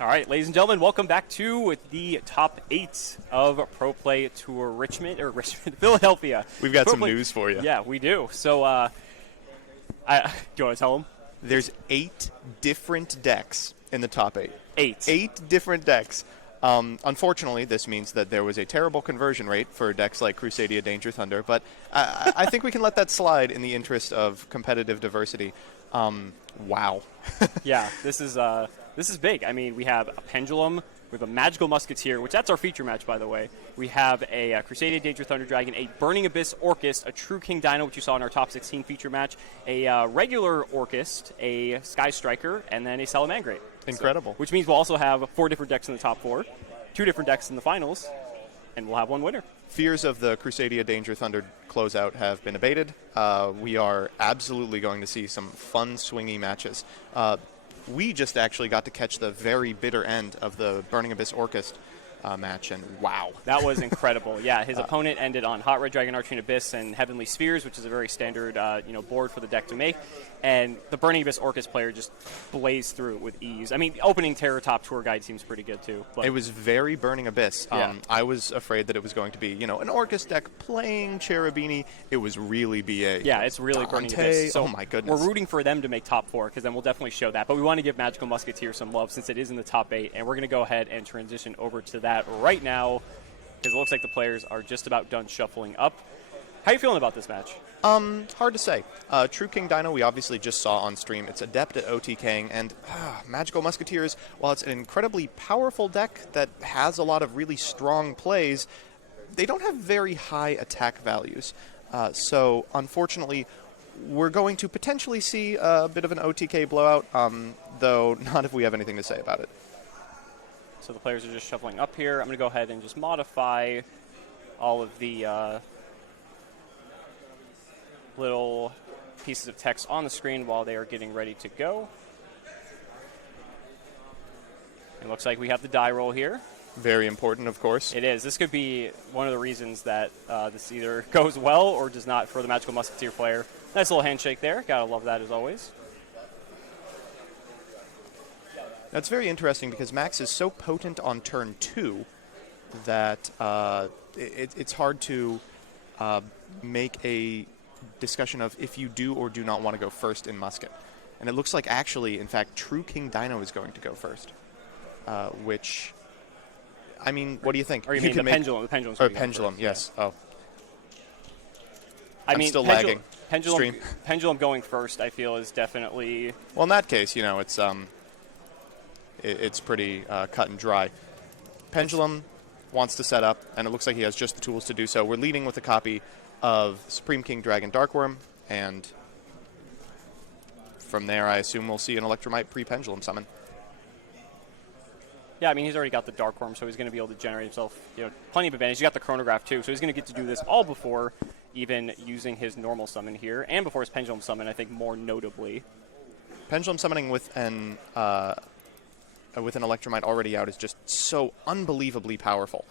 All right, ladies and gentlemen, welcome back to the top 8 of Pro Play Tour Philadelphia. We've got Pro some Play, news for you. Yeah, we do. So, do you want to tell them? There's 8 different decks in the top 8. 8. 8 different decks. Unfortunately, this means that there was a terrible conversion rate for decks like Crusadia, Danger Thunder, but I think we can let that slide in the interest of competitive diversity. Wow. Yeah, this is big. I mean, we have a Pendulum, we have a Magical Musketeer, which that's our feature match, by the way. We have a Crusadia, Danger Thunder Dragon, a Burning Abyss Orcust, a True King Dino, which you saw in our top 16 feature match, a regular Orcust, a Sky Striker, and then a Salamangreat. Incredible. So, which means we'll also have 4 different decks in the top 4, 2 different decks in the finals, and we'll have one winner. Fears of the Crusadia Danger Thunder closeout have been abated. We are absolutely going to see some fun, swingy matches. We just actually got to catch the very bitter end of the Burning Abyss Orcust match, and wow. That was incredible. Yeah, his opponent ended on Hot Red Dragon, Arching Abyss, and Heavenly Spheres, which is a very standard board for the deck to make. And the Burning Abyss Orcust player just blazed through it with ease. I mean, the opening Terror Top Tour guide seems pretty good, too. But it was very Burning Abyss. Yeah. I was afraid that it was going to be, an Orcust deck playing Cherubini. It was really BA. Yeah, it's really Dante, Burning Abyss. So oh, my goodness. We're rooting for them to make top 4, because then we'll definitely show that. But we want to give Magical Musketeer some love since it is in the top 8, and we're going to go ahead and transition over to that right now, because it looks like the players are just about done shuffling up. How are you feeling about this match? Hard to say. True King Dino we obviously just saw on stream. It's adept at OTKing, and Magical Musketeers, while it's an incredibly powerful deck that has a lot of really strong plays, they don't have very high attack values. So, unfortunately, we're going to potentially see a bit of an OTK blowout, though not if we have anything to say about it. So the players are just shuffling up here. I'm going to go ahead and just modify all of the little pieces of text on the screen while they are getting ready to go. It looks like we have the die roll here. Very important, of course. It is. This could be one of the reasons that this either goes well or does not for the Magical Musketeer player. Nice little handshake there. Gotta love that as always. That's very interesting because Max is so potent on turn 2 that it's hard to make a discussion of if you do or do not want to go first in Musket. And it looks like actually, in fact, True King Dino is going to go first, which, I mean, what do you think? Or you mean the Pendulum? The Pendulum's or going Pendulum, first, yes. Yeah. Oh. I mean, still lagging. Pendulum going first, I feel, is definitely... Well, in that case, it's pretty cut and dry. Pendulum wants to set up, and it looks like he has just the tools to do so. We're leading with a copy of Supreme King Dragon Darkworm, and from there, I assume we'll see an Electromite pre-Pendulum summon. Yeah, I mean, he's already got the Darkworm, so he's going to be able to generate himself plenty of advantage. He's got the Chronograph, too, so he's going to get to do this all before even using his normal summon here, and before his Pendulum summon, I think, more notably. Pendulum summoning with an Electromite already out is just so unbelievably powerful.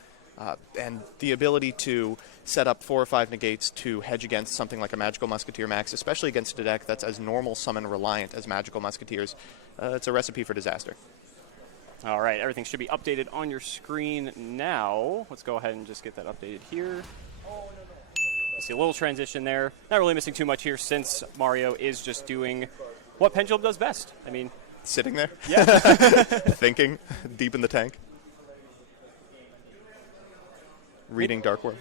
And the ability to set up 4 or 5 negates to hedge against something like a Magical Musketeer Max, especially against a deck that's as normal summon reliant as Magical Musketeers, it's a recipe for disaster. All right, everything should be updated on your screen now. Let's go ahead and just get that updated here. You see a little transition there. Not really missing too much here since Mario is just doing what Pendulum does best. I mean... Sitting there? Yeah. Thinking, deep in the tank. Reading Darkworm.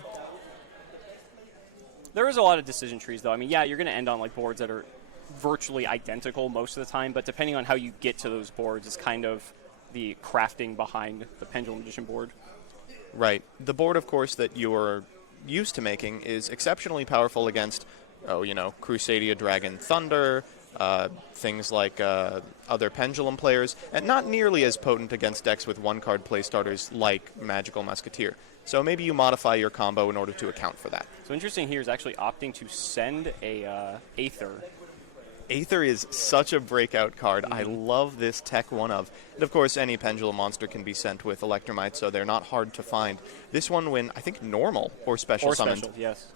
There is a lot of decision trees, though. I mean, yeah, you're going to end on like boards that are virtually identical most of the time, but depending on how you get to those boards is kind of the crafting behind the Pendulum Edition board. Right. The board, of course, that you're used to making is exceptionally powerful against, Crusadia Dragon Thunder, things like other Pendulum players, and not nearly as potent against decks with one-card play starters like Magical Musketeer. So maybe you modify your combo in order to account for that. So interesting here is actually opting to send a Aether. Aether is such a breakout card. I love this tech one-of. And of course, any Pendulum monster can be sent with Electromite, so they're not hard to find. This one, when I think normal or special summoned, yes.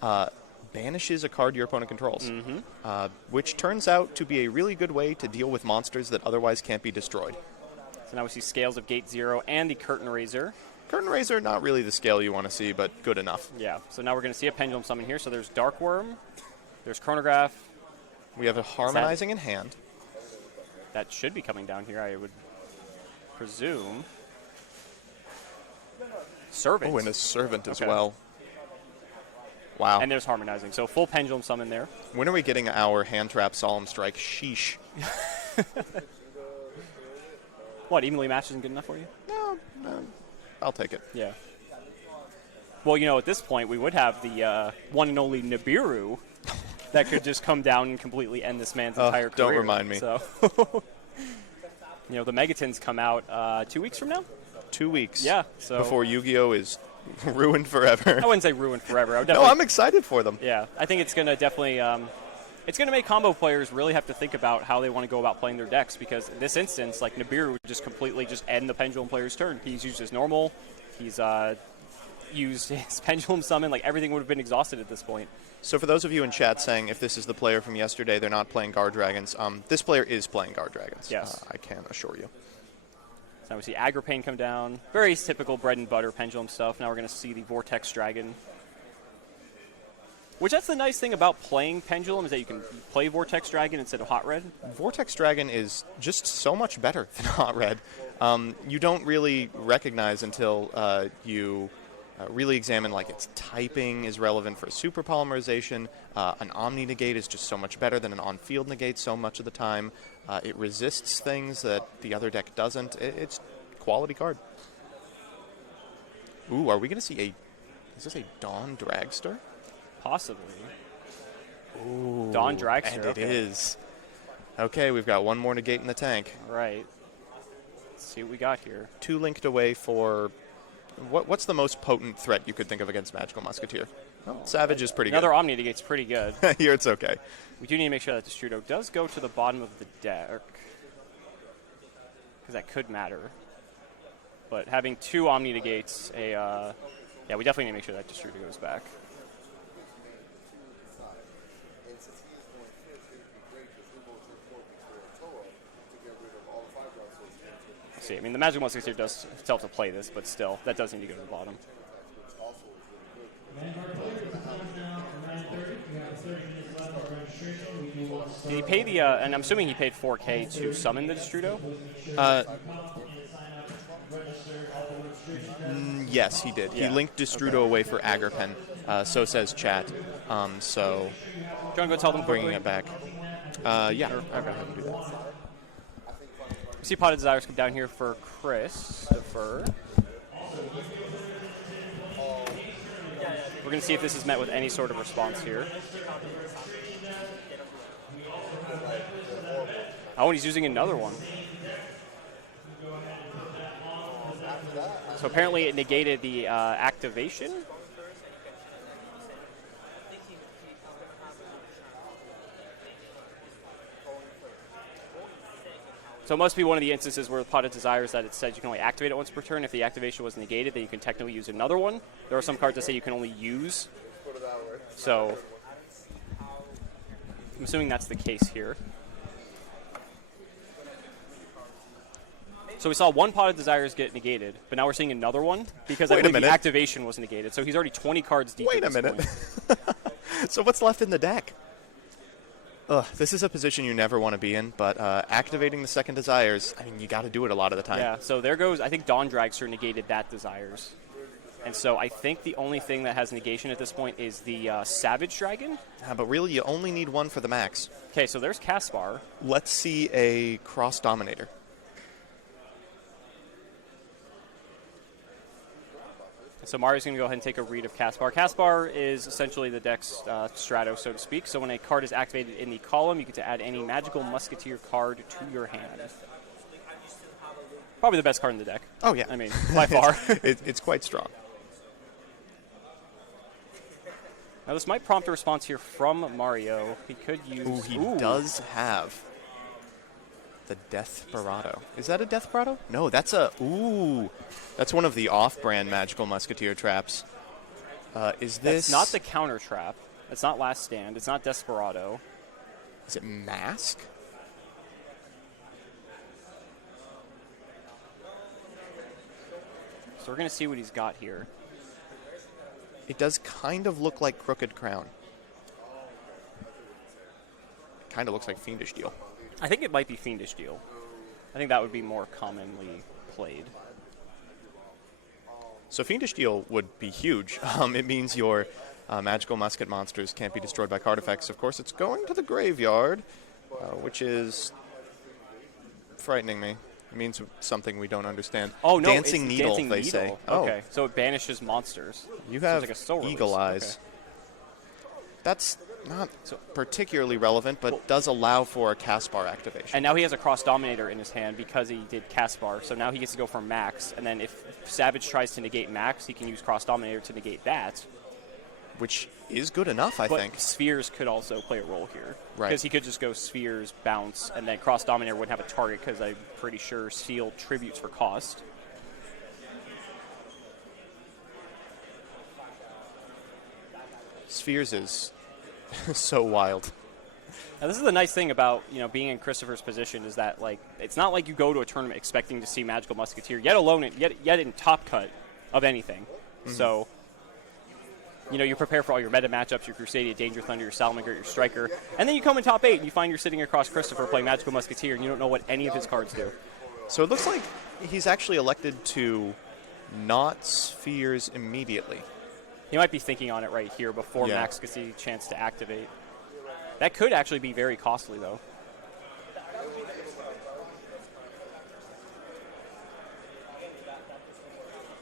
banishes a card your opponent controls, which turns out to be a really good way to deal with monsters that otherwise can't be destroyed. So now we see Scales of Gate 0 and the Curtain Raiser. Curtain Raiser, not really the scale you want to see, but good enough. Yeah, so now we're going to see a Pendulum summon here. So there's Dark Worm, there's Chronograph. We have a Harmonizing in hand. That should be coming down here, I would presume. Servant. Oh, and a Servant as Okay. well. Wow. And there's Harmonizing. So full Pendulum summon there. When are we getting our Hand Trap Solemn Strike? Sheesh. What, evenly matched isn't good enough for you? No, I'll take it. Yeah. Well, you know, at this point, we would have the one and only Nibiru that could just come down and completely end this man's entire career. Don't remind me. So, you know, the Megatons come out 2 weeks from now? 2 weeks. Yeah. So Before Yu-Gi-Oh is ruined forever. I wouldn't say ruined forever. I would No, definitely, I'm excited for them. yeah, I think it's going to definitely it's going to make combo players really have to think about how they want to go about playing their decks, because in this instance, like, Nibiru would just completely just end the Pendulum player's turn. He's used his normal. He's used his Pendulum summon. Like, everything would have been exhausted at this point. So for those of you in chat saying if this is the player from yesterday, they're not playing Guard Dragons, this player is playing Guard Dragons. Yes. I can assure you. So now we see Agripane come down. Very typical bread and butter Pendulum stuff. Now we're going to see the Vortex Dragon. Which, that's the nice thing about playing Pendulum, is that you can play Vortex Dragon instead of Hot Red. Vortex Dragon is just so much better than Hot Red. You don't really recognize until you really examine, like, its typing is relevant for super polymerization. An Omni Negate is just so much better than an on-field negate so much of the time. It resists things that the other deck doesn't. It's quality card. Ooh, are we going to see is this a Dawn Dragster? Possibly. Ooh, Dawn Dragster. and it okay. is. Okay, we've got one more negate in the tank. Right. Let's see what we got here. 2 linked away for... What's the most potent threat you could think of against Magical Musketeer? Well, Savage is pretty Another Omni Negate's pretty good. good. Here it's okay. We do need to make sure that Destrudo does go to the bottom of the deck, because that could matter. But having 2 Omni Negates, yeah, we definitely need to make sure that Destrudo goes back. See, I mean, the Magic Musketeer does still have to play this, but still, that does need to go to the bottom. Did he pay the, and I'm assuming he paid 4K to summon the Destrudo? Yes, he did. Yeah. He linked Destrudo away for Agripane, so says chat. So Do you want to go tell them bringing quickly? it back. Yeah, Sure. I'll go ahead and do that. We see Potted Desires come down here for Christopher. We're going to see if this is met with any sort of response here. Oh, and he's using another one. So apparently it negated the activation. So it must be one of the instances where with Potted Desires that it says you can only activate it once per turn. If the activation was negated, then you can technically use another one. There are some cards that say you can only use. So I'm assuming that's the case here. So we saw one Potted Desires get negated, but now we're seeing another one because I Wait a believe the minute. activation was negated. So he's already 20 cards deep. Wait at a this minute. point. So what's left in the deck? This is a position you never want to be in, but activating the second Desires, I mean, you got to do it a lot of the time. Yeah, so there goes, I think Dawn Dragster negated that Desires. And so I think the only thing that has negation at this point is the Savage Dragon. But really, you only need one for the max. Okay, so there's Caspar. Let's see a Cross Dominator. So Mario's going to go ahead and take a read of Caspar. Caspar is essentially the deck's Strato, so to speak. So when a card is activated in the column, you get to add any Magical Musketeer card to your hand. Probably the best card in the deck. Oh, yeah. I mean, by far. It's quite strong. Now this might prompt a response here from Mario. He could use... Ooh, he does have the Desperado. Is that a Desperado? No, that's a... Ooh. That's one of the off-brand Magical Musketeer traps. Is this... It's not the counter trap. It's not Last Stand. It's not Desperado. Is it Mask? So we're going to see what he's got here. It does kind of look like Crooked Crown. Kind of looks like Fiendish Deal. I think it might be Fiendish Deal. I think that would be more commonly played. So Fiendish Deal would be huge. It means your magical musket monsters can't be destroyed by card effects. Of course, it's going to the graveyard, which is frightening me. It means something we don't understand. Oh, no, Dancing it's Needle, Dancing they Needle. say. Okay, so it banishes monsters. You So have it's like a soul Eagle release. Eyes. Okay. That's not particularly relevant, but does allow for a Caspar activation. And now he has a Cross Dominator in his hand because he did Caspar, so now he gets to go for Max, and then if Savage tries to negate Max, he can use Cross Dominator to negate that. Which is good enough, I think. But Spheres could also play a role here. Right. Because he could just go Spheres, bounce, and then Cross Dominator wouldn't have a target because I'm pretty sure Seal tributes for cost. Spheres is so wild. Now, this is the nice thing about being in Christopher's position is that it's not like you go to a tournament expecting to see Magical Musketeer, yet in top cut of anything. Mm-hmm. So, you prepare for all your meta matchups, your Crusadia, Danger Thunder, your Salamander, your Striker, and then you come in top 8 and you find you're sitting across Christopher playing Magical Musketeer and you don't know what any of his cards do. So it looks like he's actually elected to not Spheres immediately. He might be thinking on it right here before Max gets the chance to activate. That could actually be very costly, though.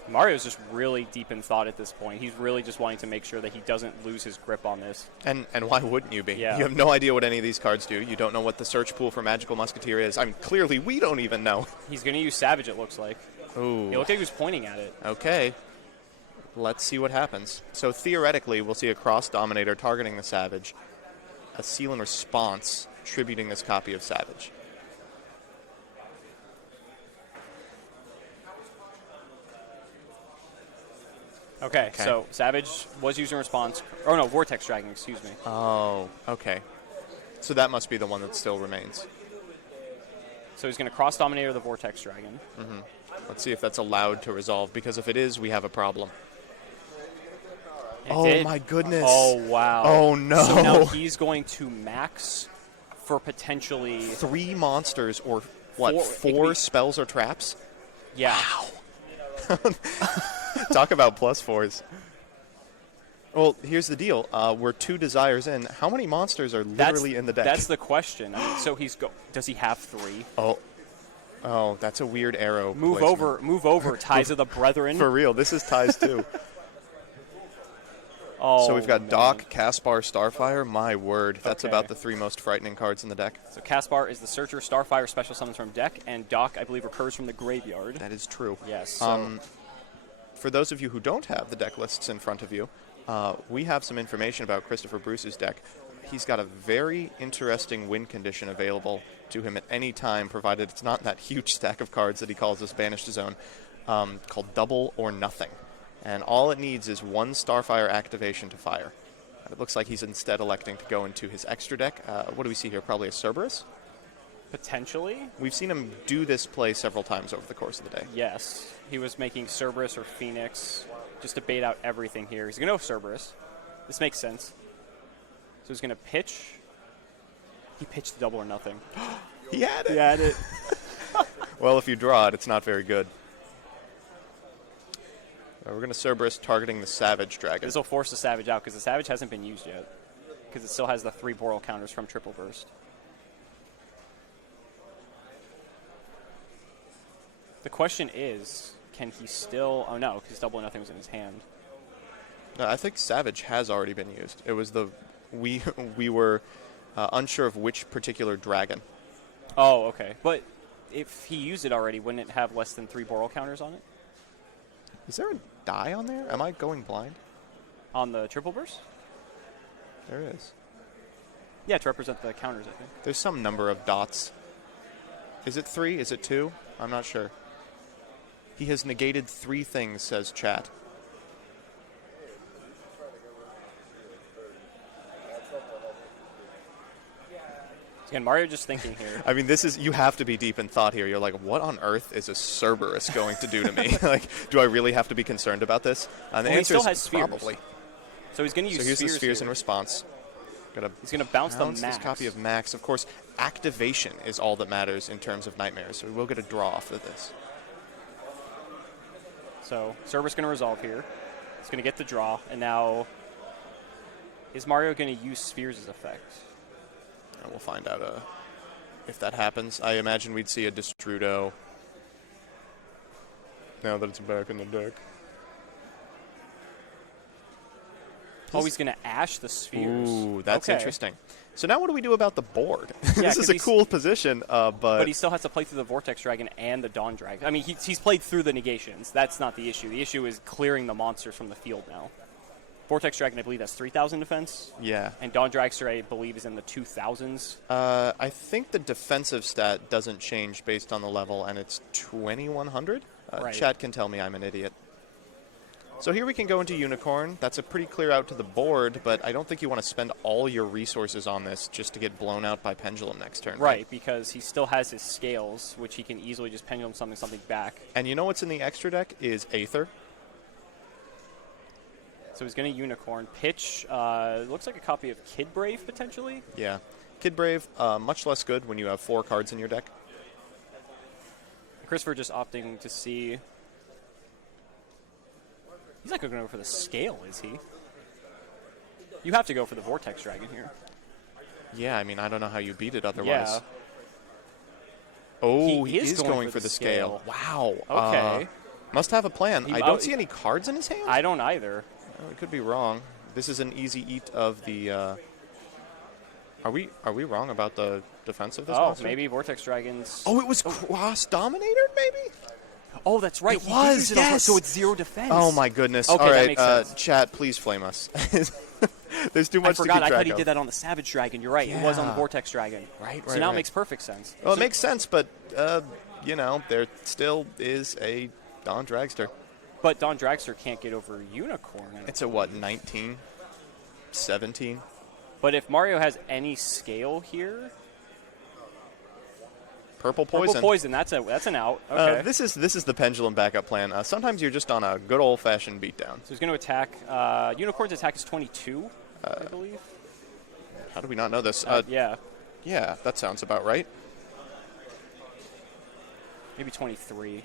Mario's just really deep in thought at this point. He's really just wanting to make sure that he doesn't lose his grip on this. And why wouldn't you be? Yeah. You have no idea what any of these cards do. You don't know what the search pool for Magical Musketeer is. I mean, clearly we don't even know. He's going to use Savage, it looks like. Ooh. It looked like he was pointing at it. Okay. Let's see what happens. So theoretically, we'll see a Cross Dominator targeting the Savage, a Seal and Response tributing this copy of Savage. Okay, so Savage was using Response. Oh, no, Vortex Dragon, excuse me. Oh, okay. So that must be the one that still remains. So he's going to Cross Dominator the Vortex Dragon. Mm-hmm. Let's see if that's allowed to resolve, because if it is, we have a problem. It my goodness. Oh, wow. Oh, no. So now he's going to max for potentially 3 monsters or, what, 4 spells or traps? Yeah. Wow. Talk about +4s. Well, here's the deal. We're 2 desires in. How many monsters are literally in the deck? That's the question. I mean, so does he have 3? Oh, that's a weird arrow. Move over, Ties of the Brethren. For real, this is Ties too. So we've got Doc, Caspar, Starfire. My word, that's about the 3 most frightening cards in the deck. So Caspar is the Searcher, Starfire special summons from deck, and Doc, I believe, recurs from the graveyard. That is true. Yes. So for those of you who don't have the deck lists in front of you, we have some information about Christopher Bruce's deck. He's got a very interesting win condition available to him at any time, provided it's not that huge stack of cards that he calls this Banished Zone, called Double or Nothing. And all it needs is 1 Starfire activation to fire. It looks like he's instead electing to go into his extra deck. What do we see here? Probably a Cerberus? Potentially. We've seen him do this play several times over the course of the day. Yes. He was making Cerberus or Phoenix just to bait out everything here. He's going to go Cerberus. This makes sense. So he's going to pitch. He pitched Double or Nothing. He had it. He had it. Well, if you draw it, it's not very good. We're going to Cerberus targeting the Savage Dragon. This will force the Savage out because the Savage hasn't been used yet. Because it still has the 3 Boral counters from Triple Burst. The question is, can he still... Oh, no, because Double or Nothing was in his hand. No, I think Savage has already been used. It was the... We were unsure of which particular dragon. Oh, okay. But if he used it already, wouldn't it have less than 3 Boral counters on it? Is there a die on there? Am I going blind? On the Triple Burst? There is. Yeah, to represent the counters, I think. There's some number of dots. Is it 3? Is it 2? I'm not sure. He has negated 3 things, says chat. And Mario just thinking here. I mean, you have to be deep in thought here. You're like, what on earth is a Cerberus going to do to me? Like, do I really have to be concerned about this? And the answer he still is has spheres. probably. So he's going to use here's spheres the spheres here. in response. He's going to bounce the This max. copy of Max. Of course, activation is all that matters in terms of Nightmares, so we will get a draw off of this. So Cerberus going to resolve here. He's going to get the draw, and now is Mario going to use spheres as effect? And we'll find out if that happens. I imagine we'd see a Destrudo now that it's back in the deck. Oh, he's going to ash the spheres. Ooh, that's okay. interesting. So now what do we do about the board? Yeah, this is a cool position, but he still has to play through the Vortex Dragon and the Dawn Dragon. I mean, he's played through the negations. That's not the issue. The issue is clearing the monsters from the field now. Vortex Dragon, I believe, has 3,000 defense. Yeah. And Dawn Dragster, I believe, is in the 2,000s. I think the defensive stat doesn't change based on the level, and it's 2,100. Right. Chat can tell me I'm an idiot. So here we can go into Unicorn. That's a pretty clear out to the board, but I don't think you want to spend all your resources on this just to get blown out by Pendulum next turn. Right, because he still has his scales, which he can easily just Pendulum something back. And you know what's in the extra deck is Aether. So he's going to Unicorn. Pitch, looks like a copy of Kid Brave, potentially. Yeah. Kid Brave, much less good when you have 4 cards in your deck. Christopher just opting to see... He's not going to go for the scale, is he? You have to go for the Vortex Dragon here. Yeah, I mean, I don't know how you beat it otherwise. Yeah. Oh, he is going for the scale. Wow. Okay. Must have a plan. I don't see any cards in his hand. I don't either. I could be wrong. This is an easy eat of the... Are we wrong about the defense of this monster? Maybe Vortex Dragons... Oh, it was cross-dominated, maybe? Oh, that's right. It was, yes. So it's 0 defense. Oh, my goodness. Okay, all right, that makes sense. Chat, please flame us. There's too much to keep I track thought he of. did that on the Savage Dragon. You're right. Yeah. It was on the Vortex Dragon. Right, So now it makes perfect sense. Well, it makes sense, but, you know, there still is a Dawn Dragster. But Dawn Dragster can't get over Unicorn. It's a, what, 19? 17? But if Mario has any scale here... Purple Poison. Purple Poison, that's an out. Okay. This is the Pendulum backup plan. Sometimes you're just on a good old-fashioned beatdown. So he's going to attack. Unicorn's attack is 22, I believe. How do we not know this? Yeah. Yeah, that sounds about right. Maybe 23.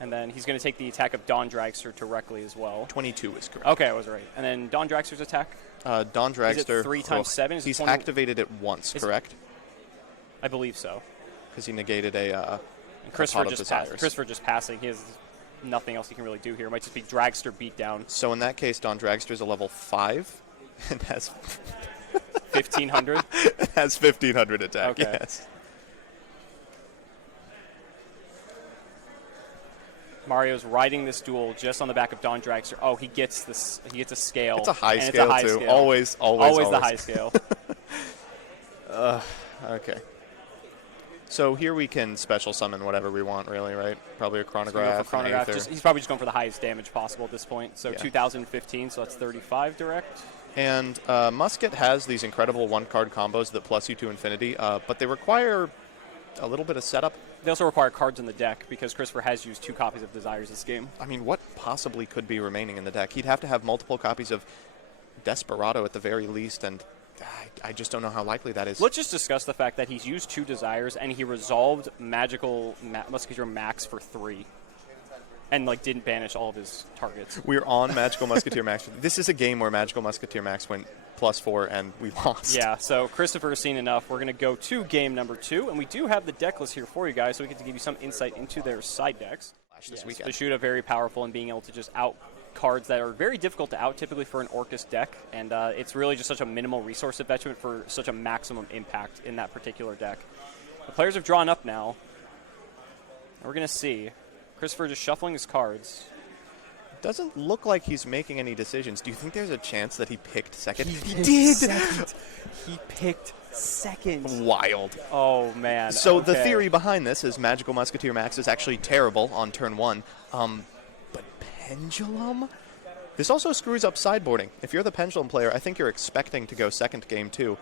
And then he's going to take the attack of Dawn Dragster directly as well. 22 is correct. Okay, I was right. And then Dawn Dragster's attack? Dawn Dragster. Is it 3 times 7? Is he's it 20? activated it once, correct? I believe so. Because he negated a Christopher pot of just desires. Christopher just passing. He has nothing else he can really do here. It might just be Dragster beatdown. So in that case, Dawn Dragster is a level 5 and has 1,500? has 1,500 attack, okay. Yes. Mario's riding this duel just on the back of Dawn Dragster. Oh, he gets this. He gets a scale. It's a high and scale, it's a high too. Scale. Always the high scale. Okay. So here we can special summon whatever we want, really, right? Probably a chronograph. An Aether. He's probably just going for the highest damage possible at this point. So Yeah. 2015, so that's 35 direct. And Musket has these incredible one-card combos that plus you to infinity, but they require a little bit of setup. They also require cards in the deck because Christopher has used 2 copies of Desires this game. I mean, what possibly could be remaining in the deck? He'd have to have multiple copies of Desperado at the very least, and I just don't know how likely that is. Let's just discuss the fact that he's used 2 Desires and he resolved Magical Musketeer Max for 3. And, didn't banish all of his targets. We're on Magical Musketeer Max. This is a game where Magical Musketeer Max went +4 and we lost. Yeah, so Christopher's seen enough. We're going to go to game number 2, and we do have the deck list here for you guys, so we get to give you some insight into their side decks. This weekend. Bashuda very powerful in being able to just out cards that are very difficult to out typically for an Orcus deck, and it's really just such a minimal resource investment for such a maximum impact in that particular deck. The players have drawn up now. We're going to see. Christopher just shuffling his cards. Doesn't look like he's making any decisions. Do you think there's a chance that he picked second? He did! He picked second. Wild. Oh, man. So the theory behind this is Magical Musketeer Max is actually terrible on turn 1. But Pendulum? This also screws up sideboarding. If you're the Pendulum player, I think you're expecting to go second game too.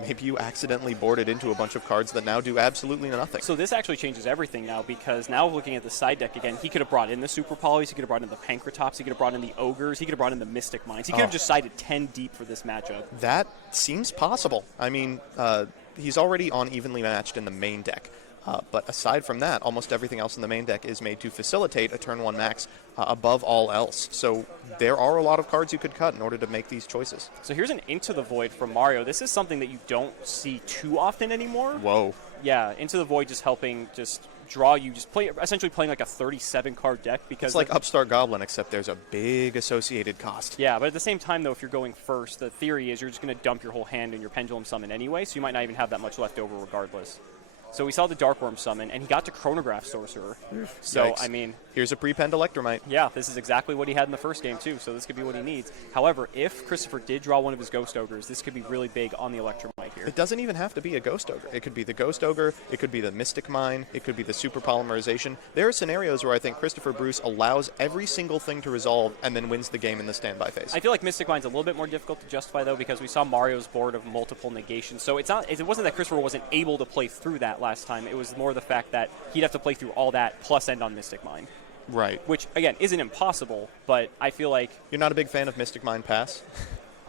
Maybe you accidentally boarded into a bunch of cards that now do absolutely nothing. So this actually changes everything now, because now looking at the side deck again, he could have brought in the Super Polys, he could have brought in the Pankratops, he could have brought in the Ogres, he could have brought in the Mystic Mines. He could have just sided 10 deep for this matchup. That seems possible. I mean, he's already unevenly matched in the main deck. But aside from that, almost everything else in the main deck is made to facilitate a turn 1 max above all else. So there are a lot of cards you could cut in order to make these choices. So here's an Into the Void from Mario. This is something that you don't see too often anymore. Whoa. Yeah, Into the Void just helping just draw you, just essentially playing like a 37-card deck. Because it's like Upstart Goblin, except there's a big associated cost. Yeah, but at the same time, though, if you're going first, the theory is you're just going to dump your whole hand in your Pendulum Summon anyway, so you might not even have that much left over regardless. So we saw the Dark Worm summon, and he got to Chronograph Sorcerer. So, Yikes. I mean... Here's a pre-penned Electromite. Yeah, this is exactly what he had in the first game, too, so this could be what he needs. However, if Christopher did draw one of his Ghost Ogres, this could be really big on the Electromite here. It doesn't even have to be a Ghost Ogre. It could be the Ghost Ogre, it could be the Mystic Mine, it could be the Super Polymerization. There are scenarios where I think Christopher Bruce allows every single thing to resolve and then wins the game in the standby phase. I feel like Mystic Mine's a little bit more difficult to justify, though, because we saw Mario's board of multiple negations. So it wasn't that Christopher wasn't able to play through that last time. It was more the fact that he'd have to play through all that plus end on Mystic Mine. Right. Which, again, isn't impossible, but I feel like... You're not a big fan of Mystic Mine Pass?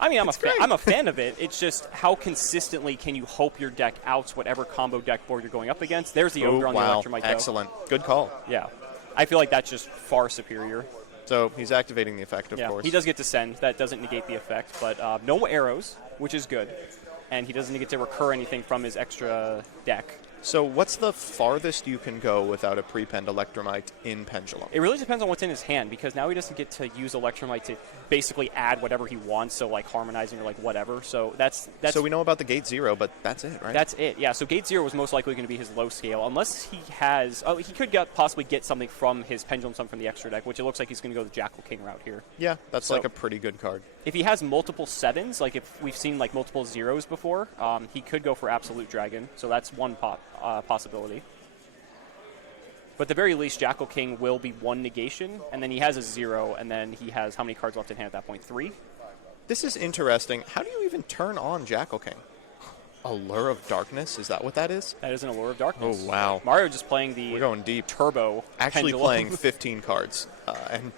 I mean, I'm a fan of it. It's just how consistently can you hope your deck outs whatever combo deck board you're going up against. There's the Ogre on the Electromite, though. Excellent. Good call. Yeah. I feel like that's just far superior. So he's activating the effect, of course. He does get to send. That doesn't negate the effect, but no arrows, which is good. And he doesn't get to recur anything from his extra deck. So what's the farthest you can go without a pre-penned Electromite in Pendulum? It really depends on what's in his hand, because now he doesn't get to use Electromite to basically add whatever he wants, so like harmonizing or like whatever. So that's So we know about the Gate 0, but that's it, right? That's it, yeah. So Gate 0 was most likely going to be his low scale, unless he has... Oh, he could possibly get something from his Pendulum Summon from the extra deck, which it looks like he's going to go the Jackal King route here. Yeah, that's like a pretty good card. If he has multiple 7s, like if we've seen like multiple 0s before, he could go for Absolute Dragon, so that's one possibility. But at the very least, Jackal King will be 1 negation, and then he has a 0, and then he has how many cards left in hand at that point? 3? This is interesting. How do you even turn on Jackal King? Allure of Darkness? Is that what that is? That is an Allure of Darkness. Oh, wow. Mario just playing the We're going deep. Turbo Actually Pendulum. playing 15 cards and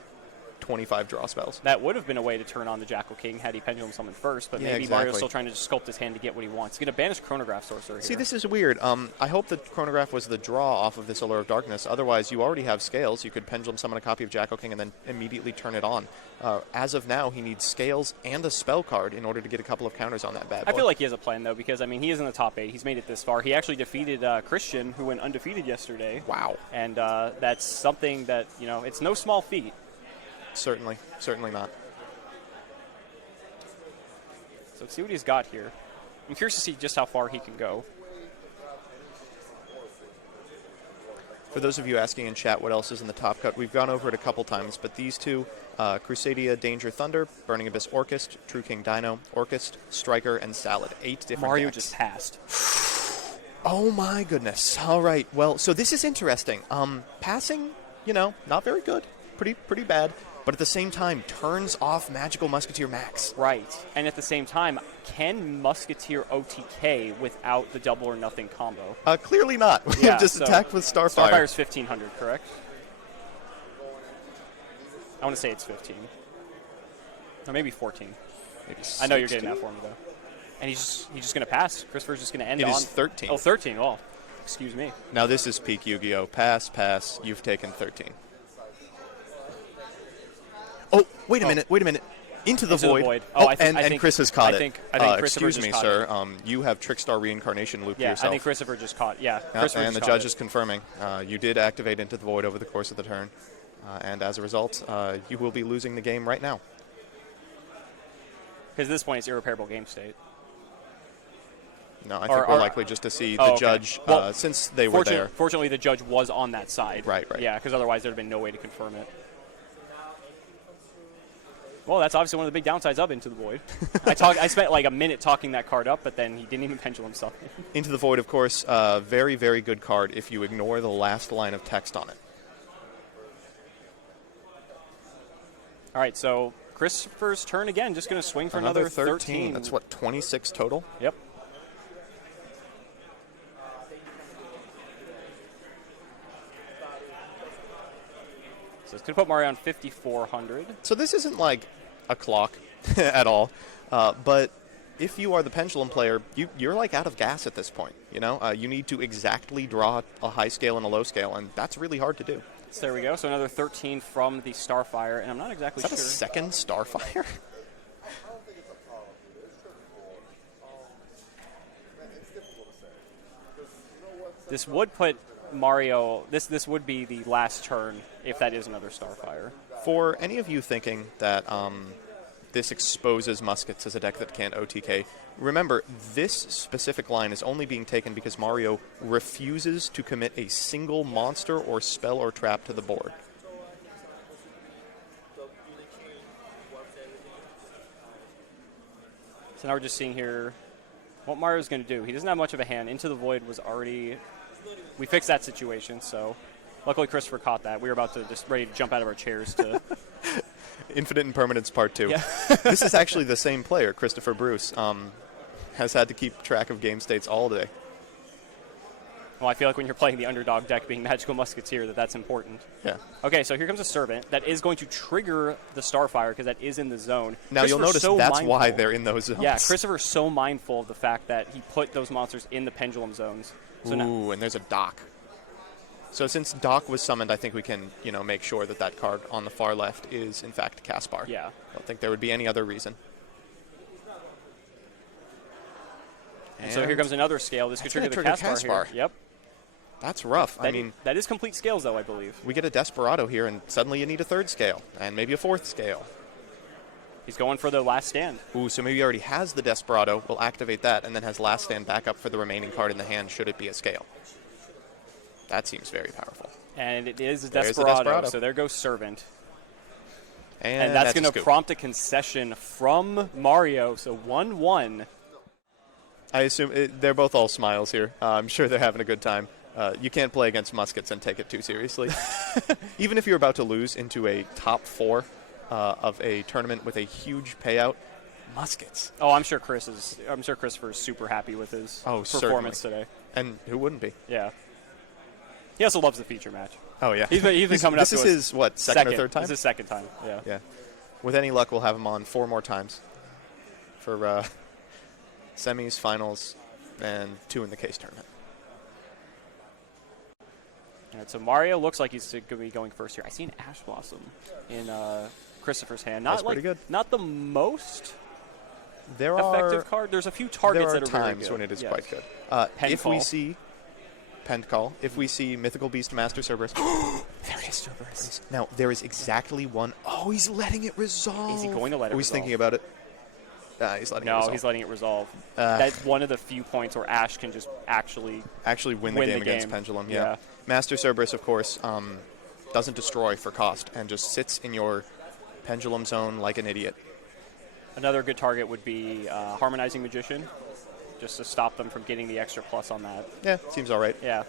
25 draw spells. That would have been a way to turn on the Jackal King had he Pendulum Summoned first, but maybe exactly. Mario's still trying to just sculpt his hand to get what he wants. He's going to banish Chronograph Sorcerer here. See, this is weird. I hope that Chronograph was the draw off of this Allure of Darkness. Otherwise, you already have Scales. You could Pendulum Summon a copy of Jackal King and then immediately turn it on. As of now, he needs Scales and a spell card in order to get a couple of counters on that bad boy. I feel like he has a plan, though, because, I mean, he is in the top 8. He's made it this far. He actually defeated Christian, who went undefeated yesterday. Wow. And that's something that, you know, it's no small feat. Certainly. Certainly not. So let's see what he's got here. I'm curious to see just how far he can go. For those of you asking in chat what else is in the top cut, we've gone over it a couple times, but these two, Crusadia, Danger Thunder, Burning Abyss Orchest, True King Dino, Orchest, Striker, and Salad. 8 different Mario decks. just passed. Oh my goodness. All right. Well, so this is interesting. Passing, you know, not very good. Pretty bad. But at the same time, turns off Magical Musketeer Max. Right. And at the same time, can Musketeer OTK without the double or nothing combo? Clearly not. We have just attacked with Starfire. Starfire's 1,500, correct? I want to say it's 15. Or maybe 14. Maybe 16. I know you're getting that for me, though. And he's just going to pass. Christopher's just going to end on... It is 13. Oh, 13. Oh, excuse me. Now this is peak Yu-Gi-Oh! Pass. You've taken 13. Oh, wait a minute. Into the void. Oh, and Chris has caught it. I think Christopher excuse me, just sir. caught You have Trickstar Reincarnation looped yeah, yourself. I think Christopher just caught. Yeah, and the judge is confirming. You did activate Into the Void over the course of the turn. And as a result, you will be losing the game right now. Because at this point, it's irreparable game state. No, I think we're likely just to see the judge, since they were there. Fortunately, the judge was on that side. Right. Yeah, because otherwise there would have been no way to confirm it. Well, that's obviously one of the big downsides of Into the Void. I spent like a minute talking that card up, but then he didn't even Pendulum himself. Into the Void, of course, very, very good card if you ignore the last line of text on it. All right, so Christopher's turn again, just going to swing for another 13. That's what, 26 total? Yep. So it's going to put Mario on 5,400. So this isn't like a clock at all, but if you are the Pendulum player, you're like out of gas at this point. You know, you need to exactly draw a high scale and a low scale, and that's really hard to do. So there we go. So another 13 from the Starfire, and I'm not exactly sure. Is that a second Starfire? This would put Mario, this would be the last turn if that is another Starfire. For any of you thinking that this exposes Muskets as a deck that can't OTK, remember, this specific line is only being taken because Mario refuses to commit a single monster or spell or trap to the board. So now we're just seeing here what Mario's going to do. He doesn't have much of a hand. Into the Void was already... We fixed that situation, so luckily Christopher caught that. We were about to just ready to jump out of our chairs to... Infinite Impermanence Part 2. Yeah. This is actually the same player, Christopher Bruce, has had to keep track of game states all day. Well, I feel like when you're playing the underdog deck being Magical Musketeer, that's important. Yeah. Okay, so here comes a Servant that is going to trigger the Starfire because that is in the zone. Now you'll notice that's why they're in those zones. Yeah, Christopher's so mindful of the fact that he put those monsters in the Pendulum zones. So Ooh, and there's a Dock. So since Dock was summoned, I think we can, make sure that that card on the far left is, in fact, Caspar. Yeah. I don't think there would be any other reason. And so here comes another scale. This could trigger the Caspar here. Yep. That's rough. That is complete scales, though, I believe. We get a Desperado here, and suddenly you need a third scale, and maybe a fourth scale. He's going for the Last Stand. Ooh, so maybe he already has the Desperado, will activate that, and then has Last Stand back up for the remaining card in the hand, should it be a scale. That seems very powerful. And it is a Desperado, so there goes Servant. And that's going to prompt a concession from Mario, so 1-1. I assume they're both all smiles here. I'm sure they're having a good time. You can't play against Muskets and take it too seriously. Even if you're about to lose into a top 4 of a tournament with a huge payout, Muskets. Oh, I'm sure Christopher is super happy with his performance today. And who wouldn't be? Yeah. He also loves the feature match. Oh, yeah. He's been coming up to us. This is his, second or third time? This is his second time, yeah. Yeah. With any luck, we'll have him on 4 more times for semis, finals, and 2 in the case tournament. All right, so Mario looks like he's going to be going first here. I see an Ash Blossom in Christopher's hand. That's pretty good. Not the most effective card. There's a few targets that are very good. There are times when it is quite good. If we see Pend Call, if we see Mythical Beast Master Cerberus. There is Cerberus. Now, there is exactly one. Oh, he's letting it resolve. Is he going to let it resolve? He's thinking about it. He's letting it resolve. No, he's letting it resolve. That's one of the few points where Ash can just actually win the game against Pendulum. Yeah. Master Cerberus, of course, doesn't destroy for cost and just sits in your Pendulum zone like an idiot. Another good target would be Harmonizing Magician, just to stop them from getting the extra plus on that. Yeah, seems all right. Yeah.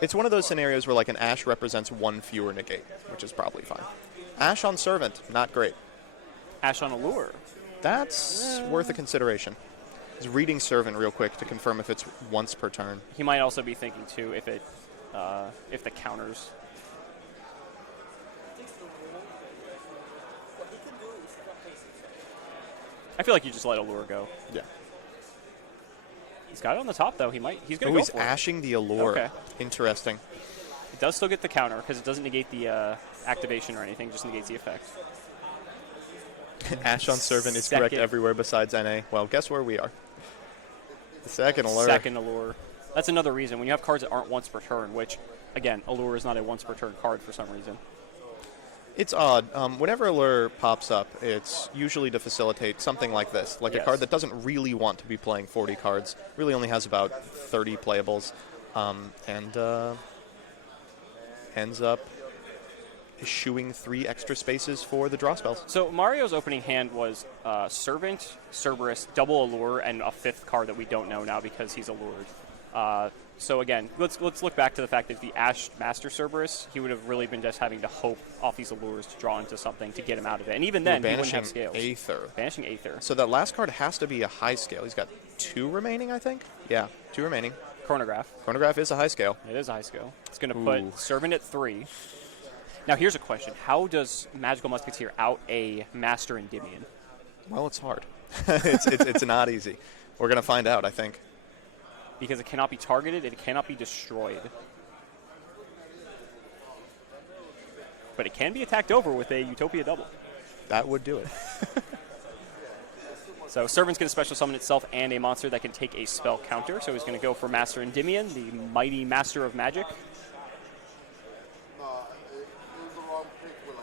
It's one of those scenarios where like an Ash represents 1 fewer negate, which is probably fine. Ash on Servant, not great. Ash on Allure. That's worth a consideration. He's reading Servant real quick to confirm if it's once per turn. He might also be thinking too if the counters. I feel like you just let Allure go. Yeah. He's got it on the top though. He's going to go he's for it. ashing the Allure. Okay. Interesting. It does still get the counter because it doesn't negate the activation or anything. Just negates the effect. Ash on Servant is correct everywhere besides NA. Well, guess where we are? The second Allure. Second Allure. That's another reason. When you have cards that aren't once per turn, which, again, Allure is not a once per turn card for some reason. It's odd. Whenever Allure pops up, it's usually to facilitate something like this, like a card that doesn't really want to be playing 40 cards, really only has about 30 playables, and ends up eschewing 3 extra spaces for the draw spells. So Mario's opening hand was Servant, Cerberus, double Allure, and a 5th card that we don't know now because he's allured. So again, let's look back to the fact that the Ash Master Cerberus, he would have really been just having to hope off these allures to draw into something to get him out of it. And even then, he wouldn't have scales. Aether. Banishing Aether. So that last card has to be a high scale. He's got 2 remaining, I think? Yeah, 2 remaining. Chronograph. Chronograph is a high scale. It is a high scale. It's going to put Servant at 3. Now here's a question. How does Magical Musketeer out a Master Endymion? Well, it's hard. it's not easy. We're going to find out, I think. Because it cannot be targeted, it cannot be destroyed. But it can be attacked over with a Utopia double. That would do it. So Servant's going to special summon itself and a monster that can take a spell counter. So he's going to go for Master Endymion, the mighty master of magic.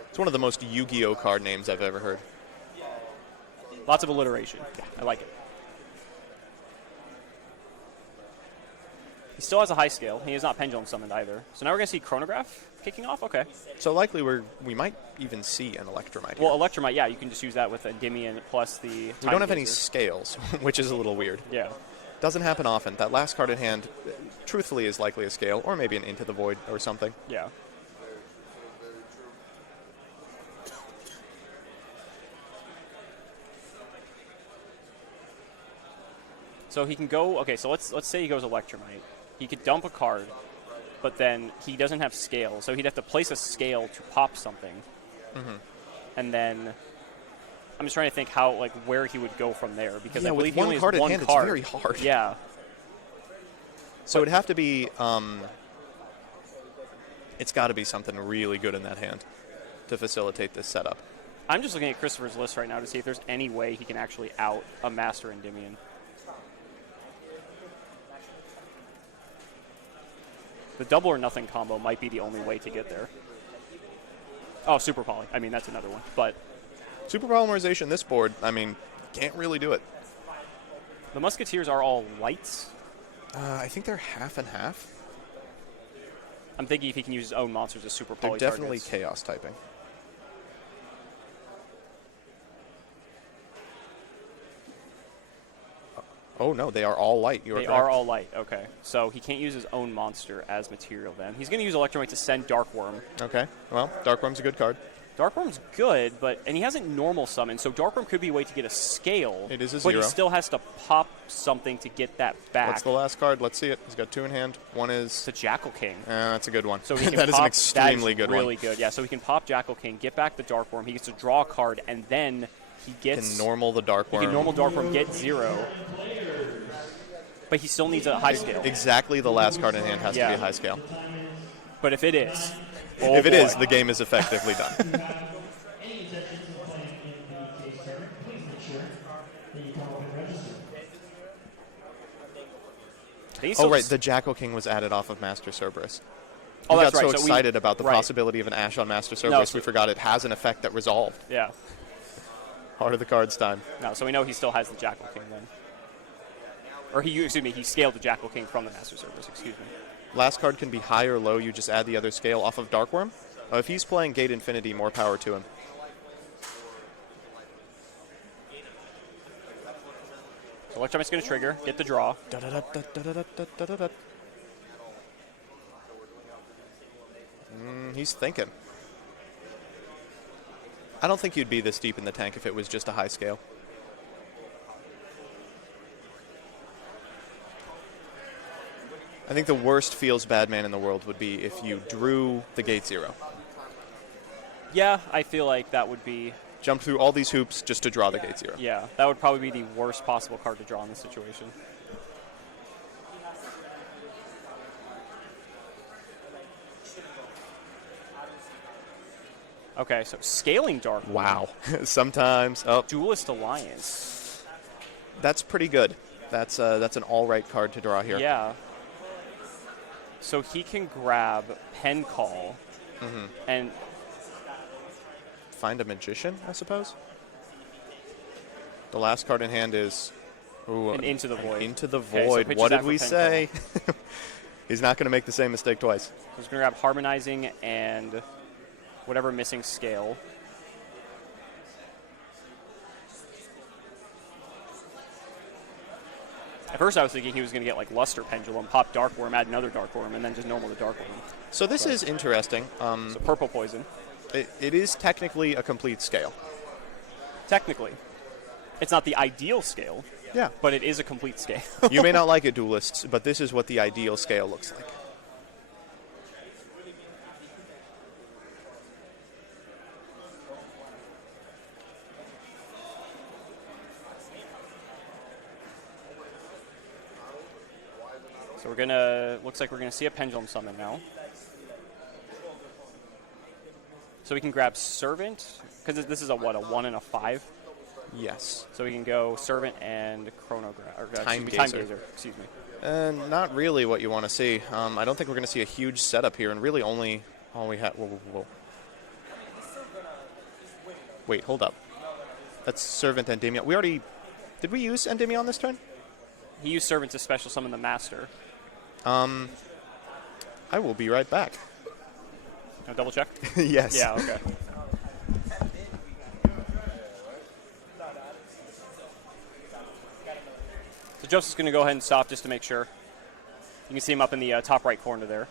It's one of the most YuGiOh card names I've ever heard. Lots of alliteration. Yeah, I like it. He still has a high scale. He is not Pendulum summoned either. So now we're going to see Chronograph kicking off? Okay. So likely we might even see an Electromite here. Well, Electromite, yeah, you can just use that with Endymion plus the We don't have any scales, which is a little weird. Yeah. Doesn't happen often. That last card in hand, truthfully, is likely a scale, or maybe an Into the Void or something. Yeah. So he can go, okay, so let's say he goes Electromite. He could dump a card, but then he doesn't have scale, so he'd have to place a scale to pop something. Mm-hmm. And then I'm just trying to think how, like, where he would go from there, because I believe with he only one card has in one hand, card. it's very hard. Yeah. So it'd have to be, it's got to be something really good in that hand to facilitate this setup. I'm just looking at Christopher's list right now to see if there's any way he can actually out a Master Endymion. The double or nothing combo might be the only way to get there. Oh, Super Poly. I mean, that's another one. But Super Polymerization, this board, I mean, can't really do it. the Musketeers are all lights. I think they're half and half. I'm thinking if he can use his own monsters as Super Poly They're definitely targets. chaos typing. Oh, no, they are all light. They are all light. Okay. So he can't use his own monster as material then. He's going to use Electromite to send Darkworm. Okay. Well, Darkworm's a good card. Darkworm's good, and he hasn't normal summon, so Darkworm could be a way to get a scale. It is a But 0. he still has to pop something to get that back. What's the last card? Let's see it. He's got 2 in hand. One is... It's a Jackal King. That's a good one. So he can that is pop, an extremely good really one. good. Yeah, so he can pop Jackal King, get back the Darkworm. He gets to draw a card, and then he gets... Can normal the Darkworm. He can normal Darkworm, get 0. But he still needs a high scale. Exactly the last card in hand has to be a high scale. But if it is... Oh if it is, the game is effectively done. Oh, right, the Jackal King was added off of Master Cerberus. Oh, We that's got right. so excited about the possibility of an Ash on Master Cerberus, we forgot it has an effect that resolved. Yeah. Heart of the cards time. No, so we know he still has the Jackal King then. Or he scaled the Jackal King from the Master Cerberus, excuse me. Last card can be high or low, you just add the other scale off of Darkworm. If he's playing Gate Infinity, more power to him. So Electromite's going to trigger, get the draw. He's thinking. I don't think you'd be this deep in the tank if it was just a high scale. I think the worst feels bad man in the world would be if you drew the Gate 0. Yeah, I feel like that would be... Jump through all these hoops just to draw the Gate 0. Yeah, that would probably be the worst possible card to draw in this situation. Okay, so scaling Dark. Wow. Sometimes. Oh, Duelist Alliance. That's pretty good. That's an all-right card to draw here. Yeah. So he can grab Pen Call and find a Magician, I suppose. The last card in hand is Into the Void. Into the Okay, Void. so What did for we Pen say? Call. He's not going to make the same mistake twice. So he's going to grab Harmonizing and whatever missing scale. At first I was thinking he was going to get like Luster Pendulum, pop Dark Worm, add another Dark Worm, and then just normal the Dark Worm. So this is interesting. So purple poison. It is technically a complete scale. Technically. It's not the ideal scale. Yeah. But it is a complete scale. You may not like it, duelists, but this is what the ideal scale looks like. So we're gonna, looks like we're gonna see a Pendulum summon now. So we can grab Servant, because this is a what, a 1 and a 5? Yes. So we can go Servant and Chronograph, or Time Time Gazer. Gazer, excuse me. Not really what you want to see. I don't think we're going to see a huge setup here, and really only all we have. Whoa. Wait, hold up. That's Servant Endymion. We already did we use Endymion this turn? He used Servant to special summon the Master. I will be right back. Now double check. Yes. Yeah. Okay. So Joseph's going to go ahead and stop just to make sure. You can see him up in the top right corner there.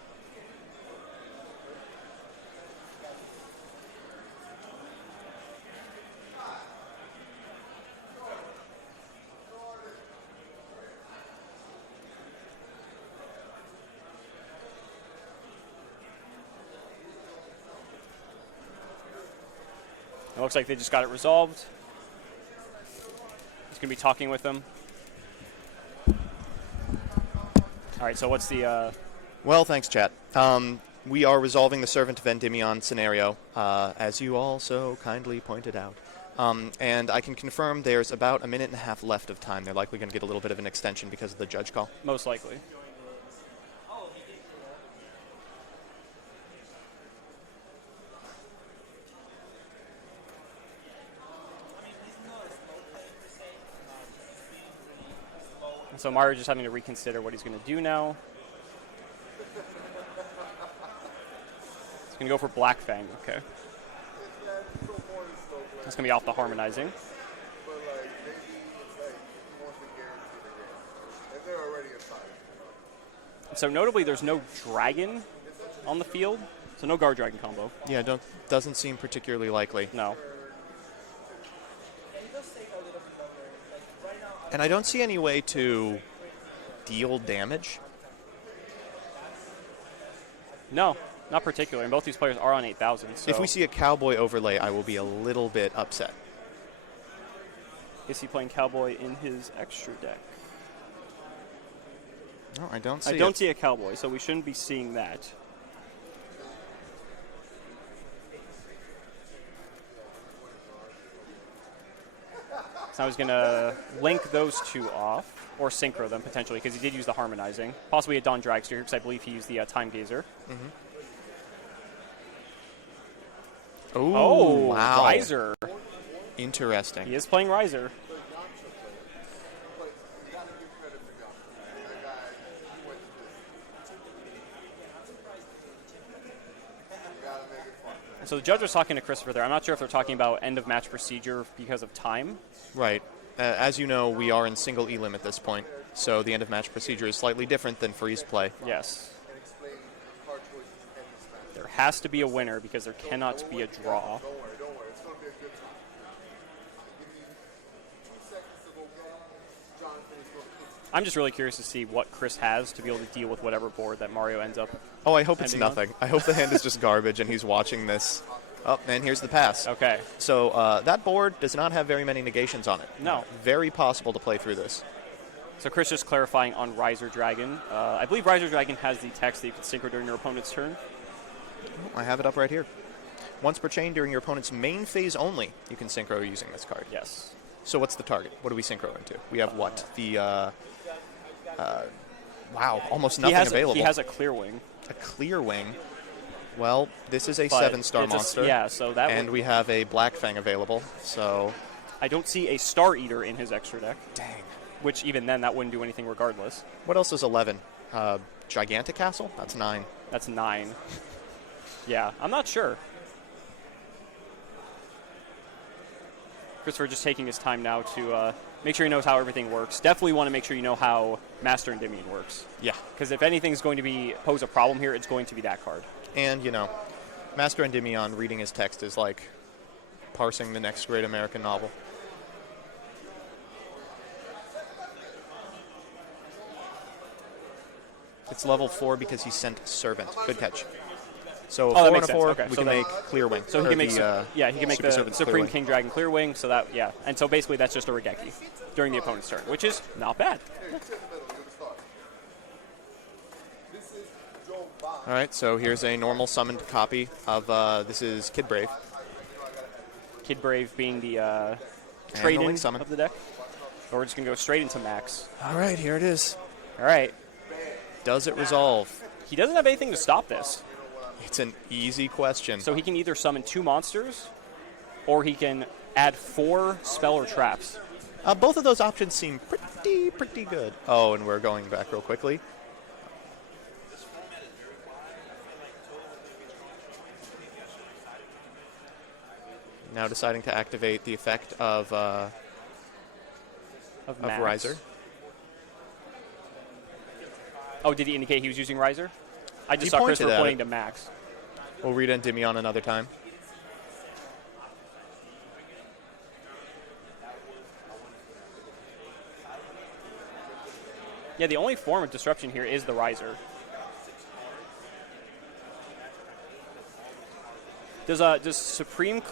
It looks like they just got it resolved. He's going to be talking with them. All right, so what's the... Well, thanks, chat. We are resolving the Servant of Endymion scenario, as you all so kindly pointed out. And I can confirm there's about a minute and a half left of time. They're likely going to get a little bit of an extension because of the judge call. Most likely. So Mario just having to reconsider what he's going to do now. He's going to go for Black Fang. Okay. That's going to be off the harmonizing. So notably, there's no dragon on the field, so no guard dragon combo. Yeah, doesn't seem particularly likely. No. And I don't see any way to deal damage. No, not particularly. And both these players are on 8,000. So If we see a Cowboy overlay, I will be a little bit upset. is he playing Cowboy in his extra deck? No, I don't see I don't see a Cowboy, so we shouldn't be seeing that. So now he's going to link those two off, or synchro them potentially, because he did use the harmonizing. Possibly a Dawn Dragster here, because I believe he used the Time Gazer. Oh, wow. Riser. Interesting. He is playing Riser. So the judge was talking to Christopher there. I'm not sure if they're talking about end-of-match procedure because of time. Right. As you know, we are in single elim at this point, so the end-of-match procedure is slightly different than freeze play. Yes. There has to be a winner because there cannot be a draw. I'm just really curious to see what Chris has to be able to deal with whatever board that Mario ends up. Oh, I hope it's ending on. nothing. I hope the hand is just garbage and he's watching this. Oh, and here's the pass. Okay. So that board does not have very many negations on it. No. Very possible to play through this. So Chris just clarifying on Riser Dragon. I believe Riser Dragon has the text that you can synchro during your opponent's turn. I have it up right here. Once per chain during your opponent's main phase only, you can synchro using this card. Yes. So what's the target? What do we synchro into? We have what? The, wow, almost nothing available. He has a Clear Wing. A Clear Wing. Well, this is a But 7-star it's a- monster. yeah, so that And would- we have a Black Fang available, so... I don't see a Star Eater in his extra deck. Dang. Which even then, that wouldn't do anything regardless. What else is 11? Gigantic Castle? That's 9. That's 9. Yeah, I'm not sure. Christopher just taking his time now to make sure he knows how everything works. Definitely want to make sure you know how Master Endymion works. Yeah. Because if anything's going to pose a problem here, it's going to be that card. And, Master Endymion reading his text is like parsing the next great American novel. It's level 4 because he sent Servant. Good catch. So 4 and a 4, okay. we can make Clear Wing. So he can make he can make the Supreme Wing. King Dragon Clear Wing. So that and so basically that's just a Regeki during the opponent's turn, which is not bad. All right, so here's a normal summoned copy of this is Kid Brave. Kid Brave being the trade-in summon of the deck. Or we're just gonna go straight into Max. All right, here it is. All right. Does it resolve? He doesn't have anything to stop this. It's an easy question. So he can either summon 2 monsters, or he can add 4 spell or traps. Both of those options seem pretty good. Oh, and we're going back real quickly. Now deciding to activate the effect of Riser. Oh, did he indicate he was using Riser? I just He saw pointed Christopher at pointing it. to Max. We'll read Endymion another time. Yeah, the only form of disruption here is the Riser. Does Supreme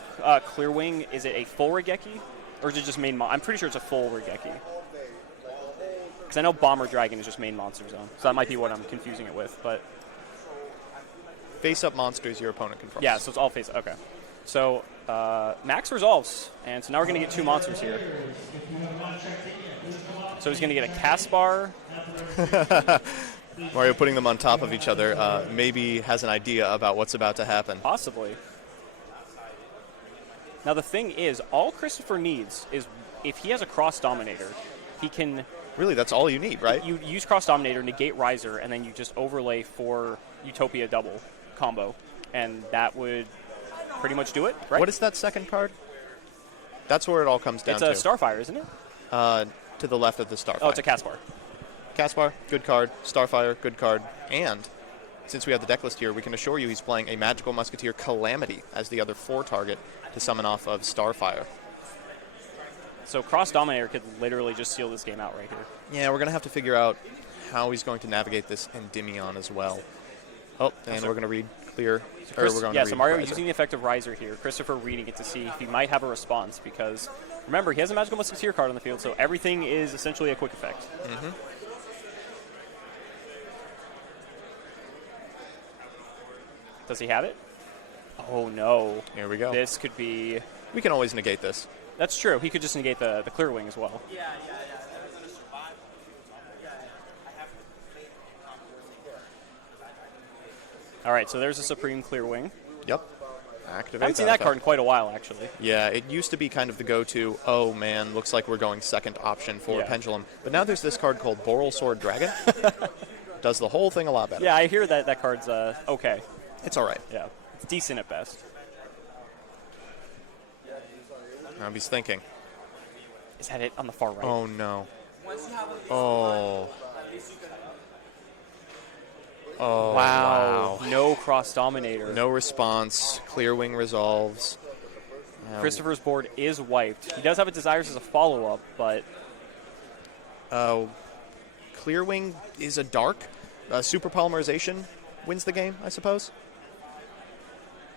Clear Wing, is it a full Regeki? Or is it just main I'm pretty sure it's a full Regeki. Because I know Bomber Dragon is just main monster zone. So that might be what I'm confusing it with. But Face-up monsters your opponent controls. yeah, so it's all face. Okay. So Max resolves. And so now we're going to get 2 monsters here. So he's going to get a Caspar. Mario putting them on top of each other maybe has an idea about what's about to happen. Possibly. Now the thing is, all Christopher needs is if he has a Cross Dominator, he can... Really, that's all you need, right? You use Cross Dominator, negate Riser, and then you just overlay for Utopia double combo. And that would pretty much do it, right? What is that second card? That's where it all comes down to. It's a Starfire, isn't it? To the left of the Starfire. Oh, it's a Caspar. Caspar, good card. Starfire, good card. And since we have the deck list here, we can assure you he's playing a Magical Musketeer Calamity as the other 4 target to summon off of Starfire. So Cross Dominator could literally just seal this game out right here. Yeah, we're going to have to figure out how he's going to navigate this Endymion as well. Oh, and we're going to read Clear. So Mario using the effect of Riser here. Christopher reading it to see if he might have a response because, remember, he has a Magical Musketeer card on the field, so everything is essentially a quick effect. Mm-hmm. Does he have it? Oh, no. Here we go. This could be... We can always negate this. That's true. He could just negate the Clear Wing as well. All right, so there's a Supreme Clear Wing. Yep. Activate I haven't seen that card in quite a while, actually. Yeah, it used to be kind of the go-to, oh man, looks like we're going second option for Pendulum. But now there's this card called Boral Sword Dragon. Does the whole thing a lot better. Yeah, I hear that card's okay. It's all right. Yeah, it's decent at best. Now he's thinking. Is that it on the far right? Oh, no. Oh. Oh, wow. No Cross Dominator. No response. Clear Wing resolves. Christopher's board is wiped. He does have a Desires as a follow-up, but... Clear Wing is a dark. Super Polymerization wins the game, I suppose.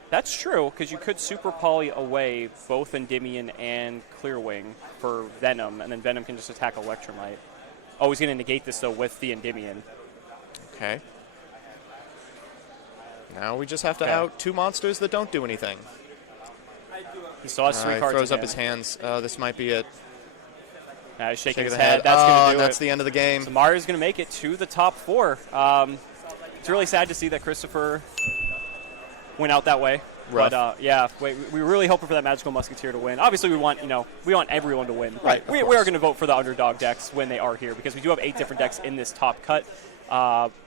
That's true, because you could Super Poly away both Endymion and Clear Wing for Venom, and then Venom can just attack Electromite. Oh, he's going to negate this, though, with the Endymion. Okay. Now we just have to out 2 monsters that don't do anything. He still has 3 cards. He throws up his hands. This might be it. He's shaking his head. That's going to do it. That's the end of the game. So Mario's going to make it to the top 4. It's really sad to see that Christopher went out that way. Rough. But we really hoping for that Magical Musketeer to win. Obviously, we want everyone to win. Right. We are going to vote for the underdog decks when they are here because we do have 8 different decks in this top cut.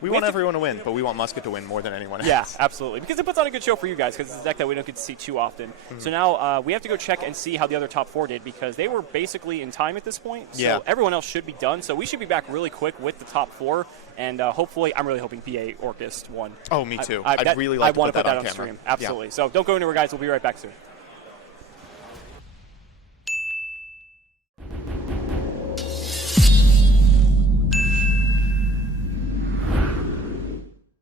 We want everyone to win, but we want Musket to win more than anyone else. Yeah, absolutely. Because it puts on a good show for you guys, because it's a deck that we don't get to see too often. So now we have to go check and see how the other top 4 did, because they were basically in time at this point. So everyone else should be done. So we should be back really quick with the top 4. And hopefully, I'm really hoping PA Orchest won. Oh, me too. I'd really like to put that on camera. Stream. Absolutely. So don't go anywhere, guys. We'll be right back soon.